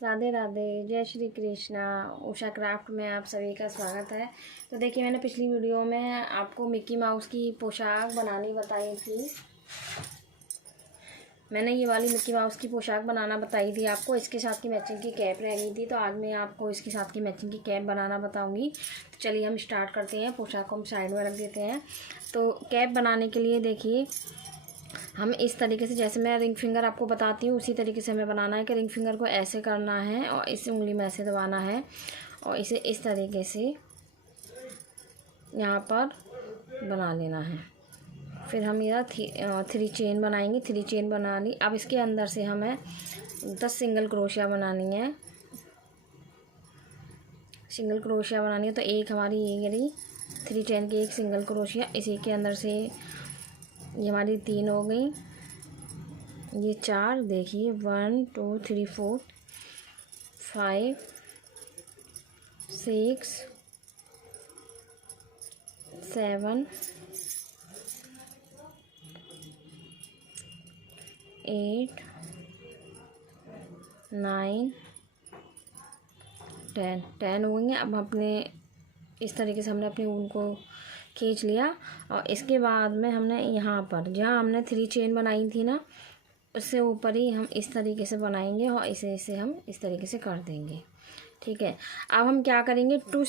राधे राधे, जय श्री कृष्णा। उषा क्राफ्ट में आप सभी का स्वागत है। तो देखिए, मैंने पिछली वीडियो में आपको मिक्की माउस की पोशाक बनानी बताई थी। मैंने ये वाली मिक्की माउस की पोशाक बनाना बताई थी आपको। इसके साथ की मैचिंग की कैप रह गई थी, तो आज मैं आपको इसके साथ की मैचिंग की कैप बनाना बताऊंगी। तो चलिए हम स्टार्ट करते हैं। पोशाक को हम साइड में रख देते हैं। तो कैप बनाने के लिए देखिए, हम इस तरीके से, जैसे मैं रिंग फिंगर आपको बताती हूँ उसी तरीके से हमें बनाना है कि रिंग फिंगर को ऐसे करना है और इस उंगली में ऐसे दबाना है और इसे इस तरीके से यहाँ पर बना लेना है। फिर हम यह थ्री चेन बनाएंगे। थ्री चेन बना ली। अब इसके अंदर से हमें 10 सिंगल क्रोशिया बनानी है। सिंगल क्रोशिया बनानी है तो एक हमारी ये गई थ्री चेन की एक सिंगल क्रोशिया। इसी के अंदर से ये हमारी 3 हो गई, ये 4, देखिए 1 2 3 4 5 6 7 8 9 10 हो गई हैं। अब अपने इस तरीके से हमने अपनी ऊन को खींच लिया और इसके बाद में हमने यहाँ पर जहाँ हमने 3 चेन बनाई थी ना, उससे ऊपर ही हम इस तरीके से बनाएंगे और इसे हम इस तरीके से कर देंगे। ठीक है। अब हम क्या करेंगे, 2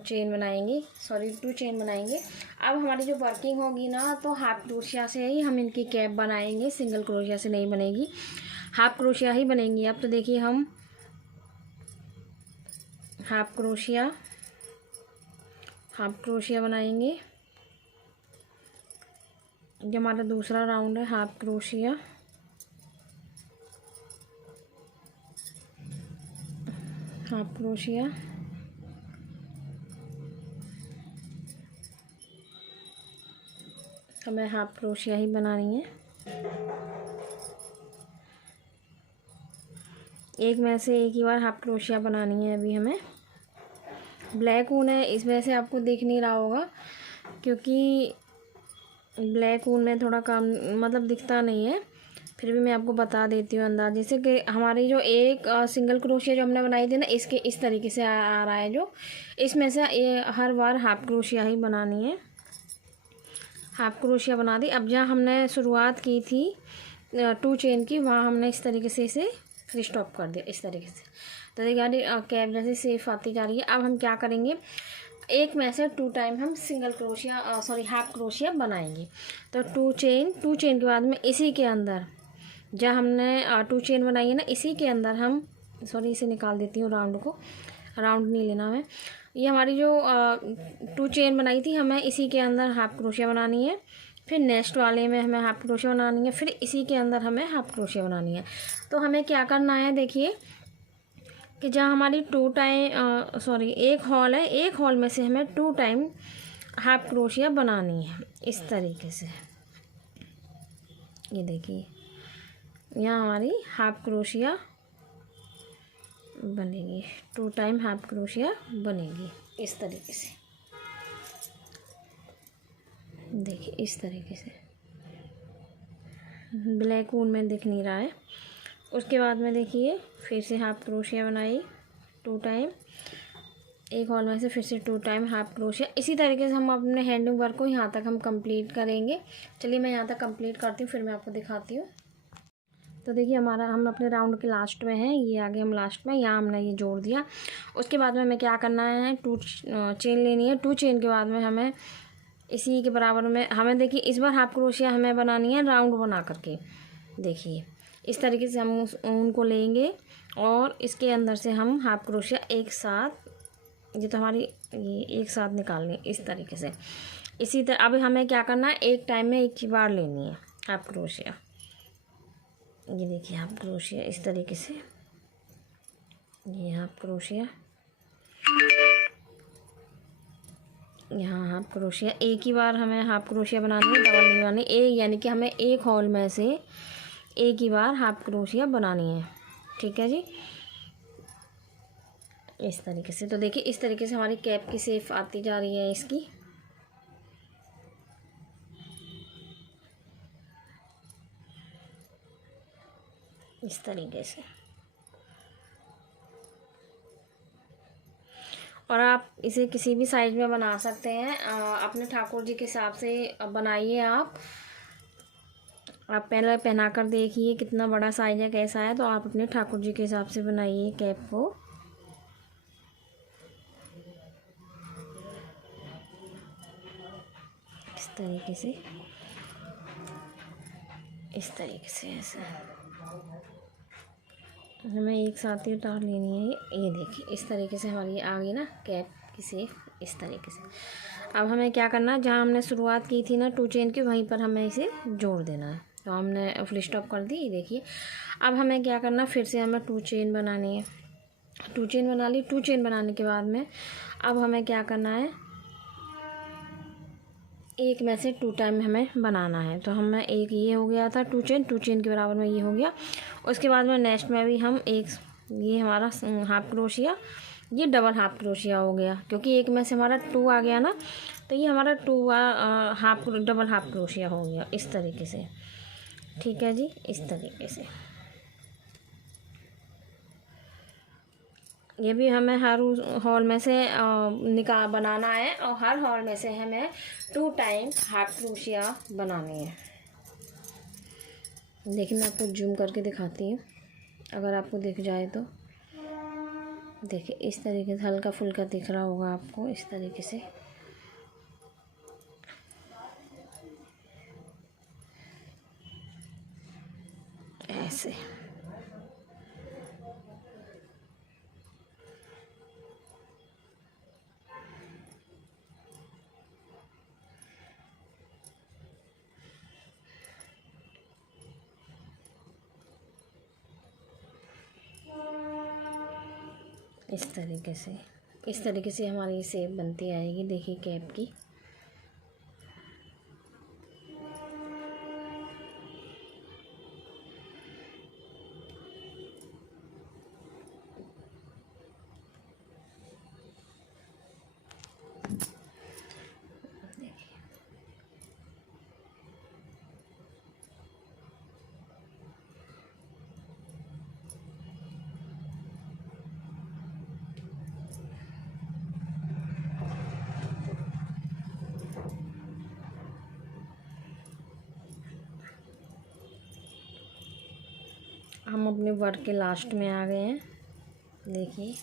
चेन बनाएंगे। अब हमारी जो वर्किंग होगी ना, तो हाफ क्रोशिया से ही हम इनकी कैप बनाएंगे, सिंगल क्रोशिया से नहीं बनेगी, हाफ क्रोशिया ही बनेंगी। अब तो देखिए, हम हाफ क्रोशिया बनाएंगे। जो हमारा दूसरा राउंड है, हाफ क्रोशिया, हमें हाफ क्रोशिया ही बनानी है। एक में से एक ही बार हाफ क्रोशिया बनानी है। अभी हमें ब्लैक ऊन है, इस वजह से आपको दिख नहीं रहा होगा, क्योंकि ब्लैक ऊन में थोड़ा काम मतलब दिखता नहीं है। फिर भी मैं आपको बता देती हूँ अंदाजे से कि हमारी जो एक सिंगल क्रोशिया जो हमने बनाई थी ना, इसके इस तरीके से आ रहा है। जो इसमें से ये हर बार हाफ क्रोशिया ही बनानी है। हाफ क्रोशिया बना दी। अब जहाँ हमने शुरुआत की थी 2 चेन की, वहाँ हमने इस तरीके से इसे फिर स्टॉप कर दिया इस तरीके से। तो देखिए कैप जैसे सेफ आती जा रही है। अब हम क्या करेंगे, एक में से 2 टाइम हम हाफ क्रोशिया बनाएंगे। तो 2 चेन के बाद में इसी के अंदर जहाँ हमने 2 चेन बनाई है ना, इसी के अंदर हम इसे निकाल देती हूँ, राउंड नहीं लेना है। ये हमारी जो 2 चेन बनाई थी, हमें इसी के अंदर हाफ क्रोशिया बनानी है। फिर नेक्स्ट वाले में हमें हाफ क्रोशिया बनानी है। फिर इसी के अंदर हमें हाफ क्रोशिया बनानी है। तो हमें क्या करना है, देखिए कि जहाँ हमारी एक हॉल है, एक हॉल में से हमें 2 टाइम हाफ क्रोशिया बनानी है इस तरीके से। ये देखिए, यहाँ हमारी हाफ क्रोशिया बनेगी, 2 टाइम हाफ क्रोशिया बनेगी इस तरीके से। देखिए इस तरीके से, ब्लैक ऊन में दिख नहीं रहा है। उसके बाद में देखिए फिर से हाफ क्रोशिया बनाई 2 टाइम, एक हॉल में से फिर से 2 टाइम हाफ क्रोशिया। इसी तरीके से हम अपने हैंडिंग वर्क को यहाँ तक हम कंप्लीट करेंगे। चलिए मैं यहाँ तक कंप्लीट करती हूँ, फिर मैं आपको दिखाती हूँ। तो देखिए हम अपने राउंड के लास्ट में हैं, ये आगे हम लास्ट में, यहाँ हमने ये जोड़ दिया। उसके बाद में हमें क्या करना है, 2 चेन लेनी है। 2 चेन के बाद में हमें इसी के बराबर में हमें, देखिए इस बार हाफ क्रोशिया हमें बनानी है राउंड बना करके। देखिए इस तरीके से हम उस ऊन को लेंगे और इसके अंदर से हम हाफ क्रोशिया एक साथ, ये तो हमारी ये एक साथ निकालनी इस तरीके से। इसी तरह अब हमें क्या करना है, एक टाइम में एक ही बार लेनी है हाफ क्रोशिया। ये देखिए हाफ क्रोशिया इस तरीके से, ये हाफ क्रोशिया, यहाँ हाफ क्रोशिया, एक ही बार हमें हाफ क्रोशिया बनानी है, डबल नहीं बनानी। यानी कि हमें एक हॉल में से एक ही बार हाफ क्रोशिया बनानी है। ठीक है जी, इस तरीके से। तो देखिए इस तरीके से हमारी कैप की शेप आती जा रही है इसकी। इस तरीके से और आप इसे किसी भी साइज में बना सकते हैं, अपने ठाकुर जी के हिसाब से बनाइए। आप पहले पहना कर देखिए कितना बड़ा साइज है, कैसा है, तो आप अपने ठाकुर जी के हिसाब से बनाइए कैप को। इस तरीके से, इस तरीके से ऐसा हमें एक साथ ही उतार लेनी है। ये देखिए इस तरीके से हमारी आ गई ना कैप की शेप, इस तरीके से। अब हमें क्या करना है, जहाँ हमने शुरुआत की थी ना 2 चेन की, वहीं पर हमें इसे जोड़ देना है। तो हमने फुल स्टॉप कर दी, ये देखिए। अब हमें क्या करना, फिर से हमें 2 चेन बनानी है। 2 चेन बना ली। 2 चेन बनाने के बाद में अब हमें क्या करना है, एक में से 2 टाइम हमें बनाना है। तो हमें एक ये हो गया था 2 चेन, 2 चेन के बराबर में ये हो गया। उसके बाद में नेक्स्ट में भी हम एक, ये हमारा हाफ क्रोशिया, ये डबल हाफ क्रोशिया हो गया, क्योंकि एक में से हमारा 2 आ गया ना, तो ये हमारा 2 हाफ डबल हाफ क्रोशिया हो गया इस तरीके से। ठीक है जी, इस तरीके से ये भी हमें हर हॉल में से बनाना है, और हर हॉल में से हमें 2 टाइम हाफ क्रोशिया बनानी है। देखिए मैं आपको जूम करके दिखाती हूँ, अगर आपको दिख जाए तो। देखिए इस तरीके से हल्का फुल्का दिख रहा होगा आपको, इस तरीके से। ऐसे इस तरीके से हमारी शेप बनती आएगी। देखिए कैप की। हम अपने वर्क के लास्ट में आ गए हैं। देखिए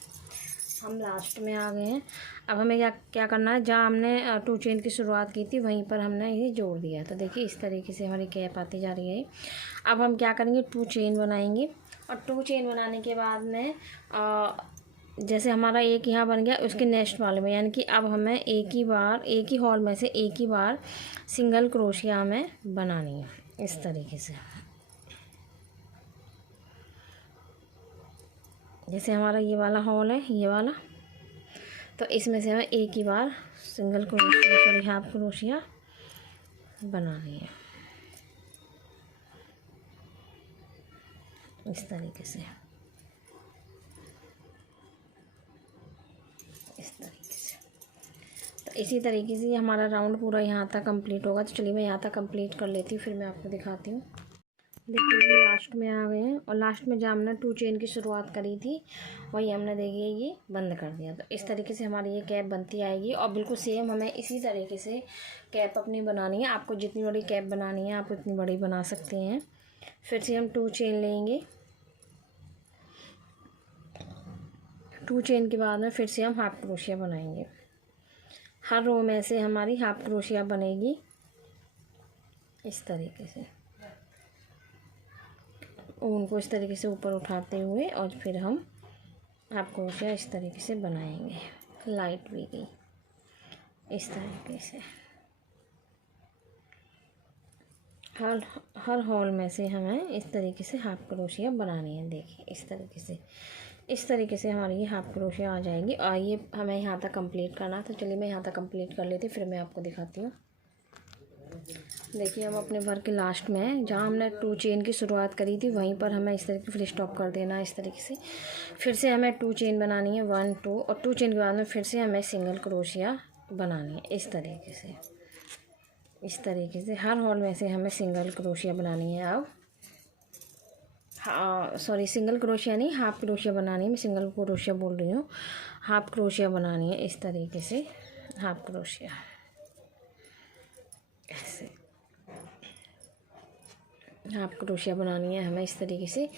हम लास्ट में आ गए हैं। अब हमें क्या करना है, जहाँ हमने 2 चेन की शुरुआत की थी वहीं पर हमने ये जोड़ दिया। तो देखिए इस तरीके से हमारी कैप आती जा रही है। अब हम क्या करेंगे, 2 चेन बनाएंगे, और 2 चेन बनाने के बाद में जैसे हमारा एक यहाँ बन गया, उसके नेक्स्ट वाले में, यानी कि अब हमें एक ही हॉल में से एक ही बार सिंगल क्रोशिया हमें बनानी है इस तरीके से। जैसे हमारा ये वाला हॉल है, ये वाला, तो इसमें से हमें एक ही बार सिंगल क्रोशिया, सॉरी हाफ क्रोशिया बनानी है इस तरीके से, इस तरीके से। तो इसी तरीके से हमारा राउंड पूरा यहाँ तक कंप्लीट होगा। तो चलिए मैं यहाँ तक कंप्लीट कर लेती हूँ, फिर मैं आपको दिखाती हूँ। देखिए लास्ट में आ गए हैं, और लास्ट में जहाँ हमने 2 चेन की शुरुआत करी थी वही हमने देखिए ये बंद कर दिया। तो इस तरीके से हमारी ये कैप बनती आएगी। और बिल्कुल सेम हमें इसी तरीके से कैप अपनी बनानी है। आपको जितनी बड़ी कैप बनानी है आप उतनी बड़ी बना सकते हैं। फिर से हम 2 चेन लेंगे, 2 चेन के बाद में फिर से हम हाफ क्रोशिया बनाएंगे। हर रो में से हमारी हाफ क्रोशिया बनेगी इस तरीके से। ऊन को इस तरीके से ऊपर उठाते हुए, और फिर हम हाफ क्रोशिया इस तरीके से बनाएंगे। लाइट भी गई इस तरीके से। हर हॉल में से हमें इस तरीके से हाफ क्रोशिया बनानी है। देखिए इस तरीके से हमारी ये हाफ क्रोशिया आ जाएगी। और ये हमें यहाँ तक कंप्लीट करना है। तो चलिए मैं यहाँ तक कंप्लीट कर लेती, फिर मैं आपको दिखाती हूँ। देखिए हम अपने वर्क के लास्ट में हैं, जहाँ हमने 2 चेन की शुरुआत करी थी वहीं पर हमें इस तरीके फुल स्टॉप कर देना है इस तरीके से। फिर से हमें 2 चेन बनानी है, 1 2, और 2 चेन के बाद में फिर से हमें सिंगल क्रोशिया बनानी है इस तरीके से। इस तरीके से हर हॉल में से हमें सिंगल क्रोशिया बनानी है। अब हाँ सॉरी, सिंगल क्रोशिया नहीं, हाफ क्रोशिया बनानी है। मैं सिंगल क्रोशिया बोल रही हूँ, हाफ क्रोशिया बनानी है इस तरीके से। हाफ क्रोशिया ऐसे हाफ क्रोशिया बनानी है हमें इस तरीके से।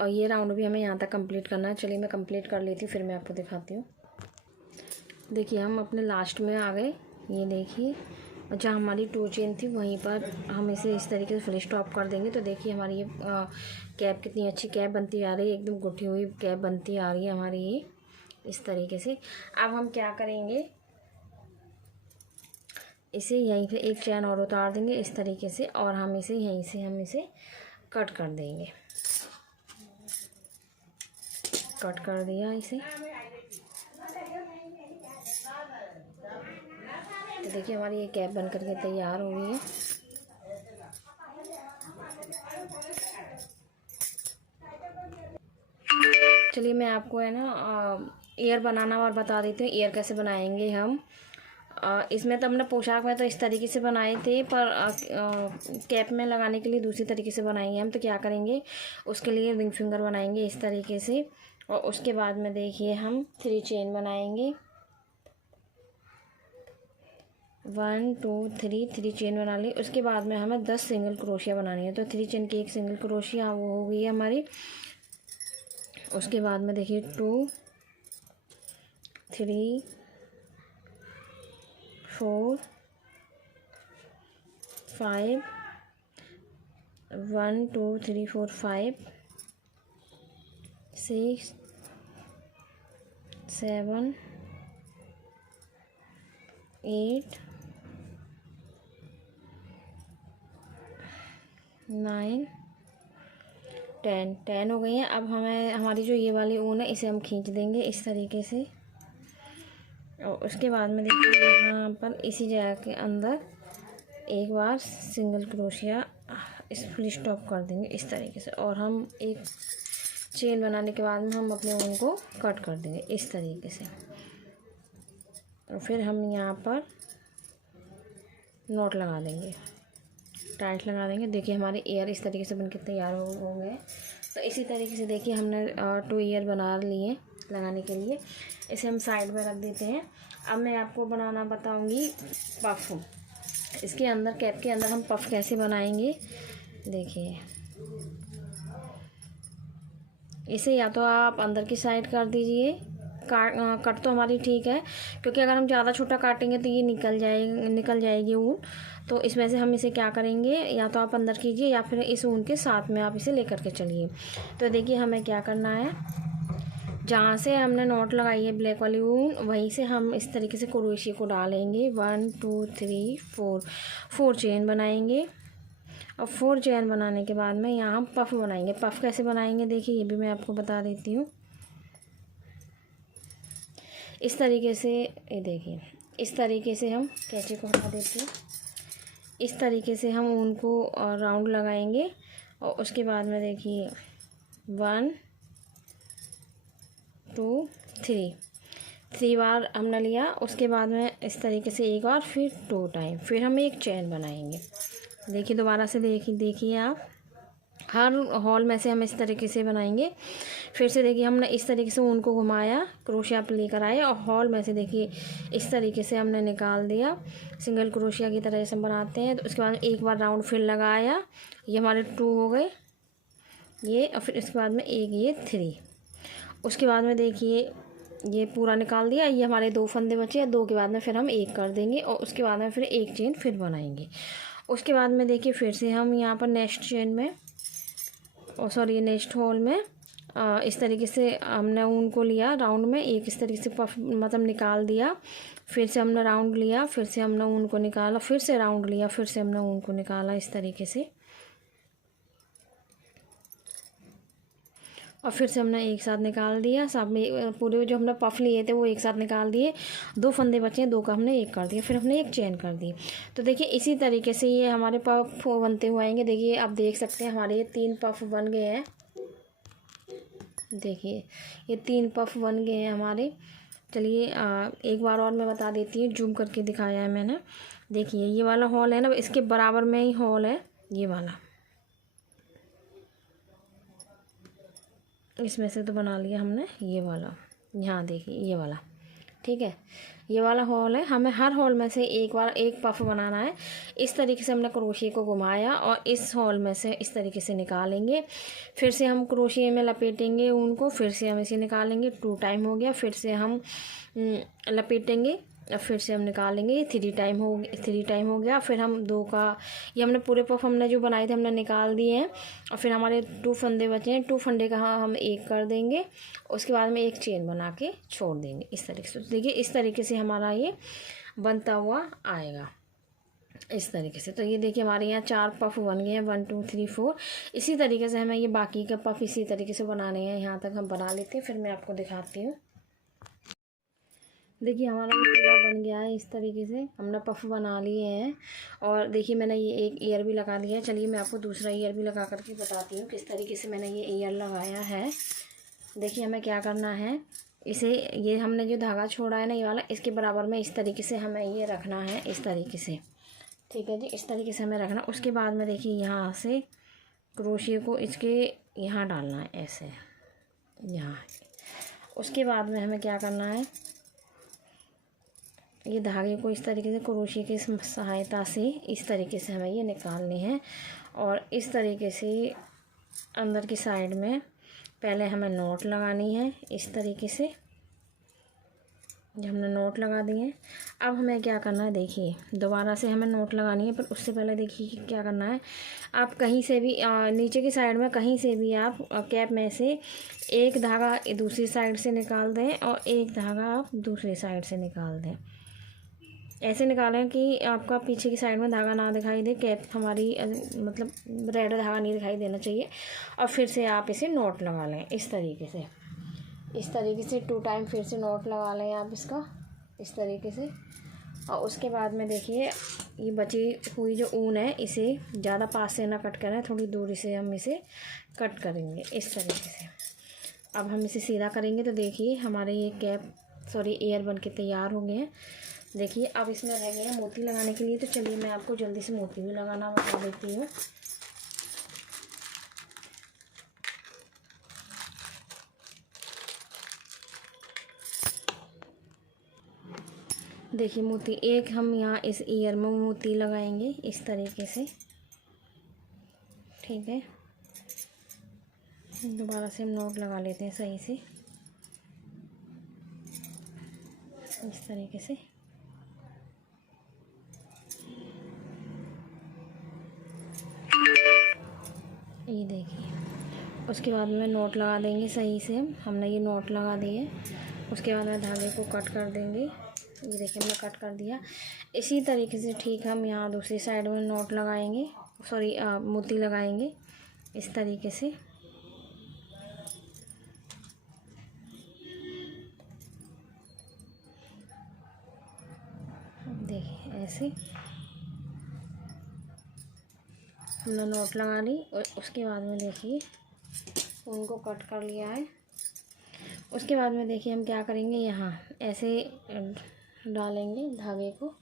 और ये राउंड भी हमें यहाँ तक कंप्लीट करना है। चलिए मैं कंप्लीट कर लेती हूँ, फिर मैं आपको दिखाती हूँ। देखिए हम अपने लास्ट में आ गए। ये देखिए, और जहाँ हमारी टो चेन थी वहीं पर हम इसे इस तरीके से फुल स्टॉप कर देंगे। तो देखिए हमारी ये कैप कितनी अच्छी कैप बनती आ रही है, एकदम गुठी हुई कैप बनती आ रही है हमारी ये इस तरीके से। अब हम क्या करेंगे, इसे यहीं पे एक चैन और उतार देंगे इस तरीके से, और हम इसे यहीं से हम इसे कट कर देंगे। कट कर दिया इसे। तो देखिए हमारी ये कैप बन करके तैयार हो गई है। चलिए मैं आपको है ना ईयर बनाना और बता देती हूँ। ईयर कैसे बनाएंगे हम। इसमें तो हमने पोशाक में तो इस तरीके से बनाए थे, पर कैप में लगाने के लिए दूसरी तरीके से बनाएंगे हम। तो क्या करेंगे, उसके लिए रिंग फिंगर बनाएंगे इस तरीके से, और उसके बाद में देखिए हम 3 चेन बनाएंगे। 1 2 3 चेन बना ली। उसके बाद में हमें 10 सिंगल क्रोशिया बनानी है। तो 3 चेन की 1 सिंगल क्रोशिया वो हो गई है हमारी। उसके बाद में देखिए 2 3 4 5 1 2 3 4 5 6 7 8 9 10 हो गई हैं। अब हमें हमारी जो ये वाली ऊन है इसे हम खींच देंगे इस तरीके से। और उसके बाद में देखिए यहाँ पर इसी जगह के अंदर एक बार सिंगल क्रोशिया इस फुल स्टॉप कर देंगे इस तरीके से, और हम एक चेन बनाने के बाद में हम अपने ऊन को कट कर देंगे इस तरीके से। और फिर हम यहाँ पर नॉट लगा देंगे, टाइट लगा देंगे। देखिए हमारे ईयर इस तरीके से बनके तैयार हो गए। तो इसी तरीके से देखिए हमने 2 ईयर बना लिए लगाने के लिए। इसे हम साइड में रख देते हैं। अब मैं आपको बनाना बताऊंगी पफ। इसके अंदर, कैप के अंदर हम पफ कैसे बनाएंगे। देखिए इसे या तो आप अंदर की साइड कर दीजिए, कट तो हमारी ठीक है, क्योंकि अगर हम ज़्यादा छोटा काटेंगे तो ये निकल जाएगी ऊन। तो इसमें से हम इसे क्या करेंगे, या तो आप अंदर कीजिए या फिर इस ऊन के साथ में आप इसे लेकर के चलिए। तो देखिए हमें क्या करना है, जहाँ से हमने नॉट लगाई है ब्लैक वाली ऊन, वहीं से हम इस तरीके से क्रोशिया को डालेंगे। 1 2 3 4 चेन बनाएंगे। और 4 चेन बनाने के बाद में यहाँ हम पफ बनाएंगे। पफ कैसे बनाएंगे देखिए, ये भी मैं आपको बता देती हूँ। इस तरीके से, ये देखिए इस तरीके से हम कैंची को हटा देते हैं। इस तरीके से हम ऊन को राउंड लगाएंगे। और उसके बाद में देखिए 1 2 3 बार हमने लिया। उसके बाद में इस तरीके से एक बार, फिर 2 टाइम, फिर हम एक चेन बनाएंगे। देखिए दोबारा से देखिए आप, हर हॉल में से हम इस तरीके से बनाएंगे। फिर से देखिए हमने इस तरीके से ऊन को घुमाया, क्रोशिया पे लेकर आए, और हॉल में से देखिए इस तरीके से हमने निकाल दिया। सिंगल क्रोशिया की तरह से हम बनाते हैं। तो उसके बाद एक बार राउंड फिर लगाया, ये हमारे 2 हो गए ये। और फिर उसके बाद में एक ये 3। उसके बाद में देखिए ये पूरा निकाल दिया। ये हमारे 2 फंदे बचे, 2 के बाद में फिर हम एक कर देंगे, और उसके बाद में फिर एक चेन फिर बनाएंगे। उसके बाद में देखिए फिर से हम यहाँ पर नेक्स्ट चेन में, नेक्स्ट होल में इस तरीके से हमने ऊन को लिया राउंड में, एक इस तरीके से पफ मतलब निकाल दिया। फिर से हमने राउंड लिया, फिर से हमने ऊन को निकाला, फिर से राउंड लिया, फिर से हमने ऊन को निकाला इस तरीके से। और फिर से हमने एक साथ निकाल दिया। सब में पूरे जो हमने पफ लिए थे वो एक साथ निकाल दिए। 2 फंदे बचे, 2 का हमने एक कर दिया, फिर हमने एक चेन कर दी। तो देखिए इसी तरीके से ये हमारे पफ बनते हुए आएंगे। देखिए आप देख सकते हैं हमारे ये 3 पफ बन गए हैं। देखिए ये 3 पफ बन गए हैं हमारे। चलिए एक बार और मैं बता देती हूँ, जूम करके दिखाया है मैंने। देखिए ये वाला हॉल है ना, इसके बराबर में ही हॉल है ये वाला। इसमें से तो बना लिया हमने ये वाला, यहाँ देखिए ये वाला, ठीक है। ये वाला हॉल है, हमें हर हॉल में से एक बार एक पफ बनाना है। इस तरीके से हमने क्रोशिया को घुमाया और इस हॉल में से इस तरीके से निकालेंगे, फिर से हम क्रोशिया में लपेटेंगे उनको, फिर से हम इसे निकालेंगे, 2 टाइम हो गया, फिर से हम लपेटेंगे और फिर से हम निकालेंगे, 3 टाइम हो गया। फिर हम 2 का, ये हमने पूरे पफ हमने जो बनाए थे हमने निकाल दिए हैं और फिर हमारे 2 फंदे बचे हैं, 2 फंदे का हम एक कर देंगे, उसके बाद में एक चेन बना के छोड़ देंगे इस तरीके से। देखिए इस तरीके से हमारा ये बनता हुआ आएगा इस तरीके से। तो ये देखिए हमारे यहाँ 4 पफ बन गए हैं, 1 2 3 4। इसी तरीके से हमें ये बाकी के पफ इसी तरीके से बनाने हैं, यहाँ तक हम बना लेते हैं, फिर मैं आपको दिखाती हूँ। देखिए हमारा ये पूरा बन गया है, इस तरीके से हमने पफ बना लिए हैं। और देखिए मैंने ये एक ईयर भी लगा दिया है। चलिए मैं आपको दूसरा ईयर भी लगा करके बताती हूँ किस तरीके से मैंने ये ईयर लगाया है। देखिए हमें क्या करना है, इसे, ये हमने जो धागा छोड़ा है ना ये वाला, इसके बराबर में इस तरीके से हमें ये रखना है, इस तरीके से, ठीक है जी, इस तरीके से हमें रखना। उसके बाद में देखिए यहाँ से क्रोशिया को इसके यहाँ डालना है, ऐसे यहाँ। उसके बाद में हमें क्या करना है, ये धागे को इस तरीके से क्रोशिया की सहायता से इस तरीके से हमें ये निकालने हैं। और इस तरीके से अंदर की साइड में पहले हमें नॉट लगानी है, इस तरीके से। जब हमने नोट लगा दिए, अब हमें क्या करना है, देखिए दोबारा से हमें नोट लगानी है, पर उससे पहले देखिए क्या करना है। आप कहीं से भी नीचे की साइड में कहीं से भी आप कैप में से एक धागा दूसरी साइड से निकाल दें और एक धागा आप दूसरी साइड से निकाल दें। ऐसे निकालें कि आपका पीछे की साइड में धागा ना दिखाई दे, कैप हमारी मतलब रेड धागा नहीं दिखाई देना चाहिए। और फिर से आप इसे नोट लगा लें इस तरीके से, इस तरीके से 2 टाइम फिर से नोट लगा लें आप इसका, इस तरीके से। और उसके बाद में देखिए ये बची हुई जो ऊन है, इसे ज़्यादा पास से ना कट करें, थोड़ी दूरी से हम इसे कट करेंगे इस तरीके से। अब हम इसे सीधा करेंगे तो देखिए हमारे ये कैप ईयर बन के तैयार हो गए हैं। देखिए अब इसमें रह गए हैं मोती लगाने के लिए, तो चलिए मैं आपको जल्दी से मोती भी लगाना बता देती हूँ। देखिए मोती एक हम यहाँ इस ईयर में मोती लगाएंगे इस तरीके से, ठीक है। दोबारा से हम नोट लगा लेते हैं सही से, इस तरीके से। ये देखिए उसके बाद में नोट लगा देंगे सही से, हमने ये नोट लगा दिए। उसके बाद में धागे को कट कर देंगे, ये देखिए हमने कट कर दिया। इसी तरीके से ठीक हम यहाँ दूसरी साइड में नोट लगाएंगे, मोती लगाएंगे इस तरीके से। देखिए ऐसे हमने नोट लगा ली और उसके बाद में देखिए उनको कट कर लिया है। उसके बाद में देखिए हम क्या करेंगे, यहाँ ऐसे डालेंगे धागे को,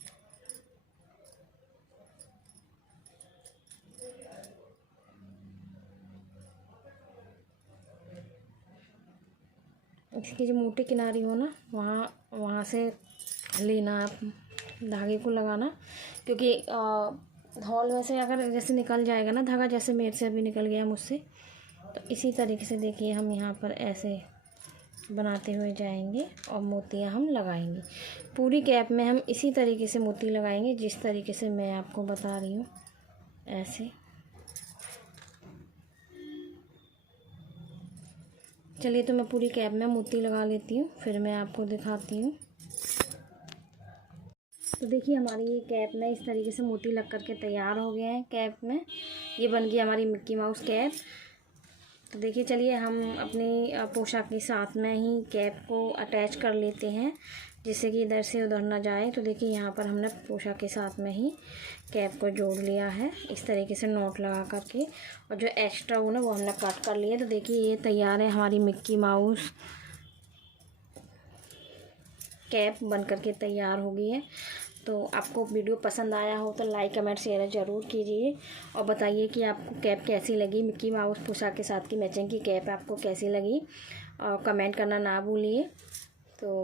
इसकी जो मोटी किनारी हो ना वहाँ से लेना आप धागे को लगाना, क्योंकि हॉल में से अगर जैसे निकल जाएगा ना धागा, जैसे मेरे से अभी निकल गया मुझसे, तो इसी तरीके से देखिए हम यहाँ पर ऐसे बनाते हुए जाएंगे और मोतियाँ हम लगाएंगे। पूरी कैप में हम इसी तरीके से मोती लगाएंगे जिस तरीके से मैं आपको बता रही हूँ, ऐसे। चलिए तो मैं पूरी कैप में मोती लगा लेती हूँ, फिर मैं आपको दिखाती हूँ। तो देखिए हमारी ये कैप में इस तरीके से मोती लग करके तैयार हो गए हैं। कैप में ये बन गई हमारी मिक्की माउस कैप। तो देखिए चलिए हम अपनी पोशाक के साथ में ही कैप को अटैच कर लेते हैं, जिससे कि इधर से उधर ना जाए। तो देखिए यहाँ पर हमने पोशाक के साथ में ही कैप को जोड़ लिया है इस तरीके से नोट लगा करके, और जो एक्स्ट्रा ऊन है वो हमने कट कर लिया। तो देखिए ये तैयार है हमारी मिक्की माउस कैप बन करके तैयार हो गई है। तो आपको वीडियो पसंद आया हो तो लाइक कमेंट शेयर ज़रूर कीजिए और बताइए कि आपको कैप कैसी लगी। मिक्की माउस पोशाक के साथ की मैचिंग की कैप आपको कैसी लगी और कमेंट करना ना भूलिए। तो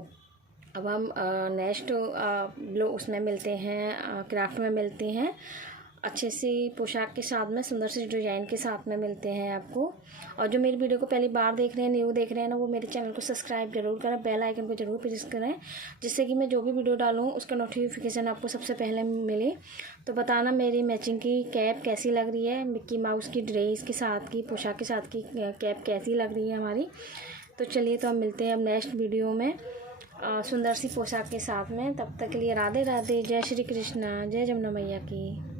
अब हम नेक्स्ट उसमें मिलते हैं, क्राफ्ट में मिलते हैं, अच्छे सी पोशाक के साथ में, सुंदर सी डिज़ाइन के साथ में मिलते हैं आपको। और जो मेरी वीडियो को पहली बार देख रहे हैं, न्यू देख रहे हैं ना, वो मेरे चैनल को सब्सक्राइब जरूर करें, बेल आइकन को जरूर प्रेस करें, जिससे कि मैं जो भी वीडियो डालूँ उसका नोटिफिकेशन आपको सबसे पहले मिले। तो बताना मेरी मैचिंग की कैप कैसी लग रही है, मिक्की माउस की ड्रेस के साथ की, पोशाक के साथ की कैप कैसी लग रही है हमारी। तो चलिए, तो हम मिलते हैं अब नेक्स्ट वीडियो में सुंदर सी पोशाक के साथ में। तब तक के लिए राधे राधे, जय श्री कृष्णा, जय जमुना मैया की।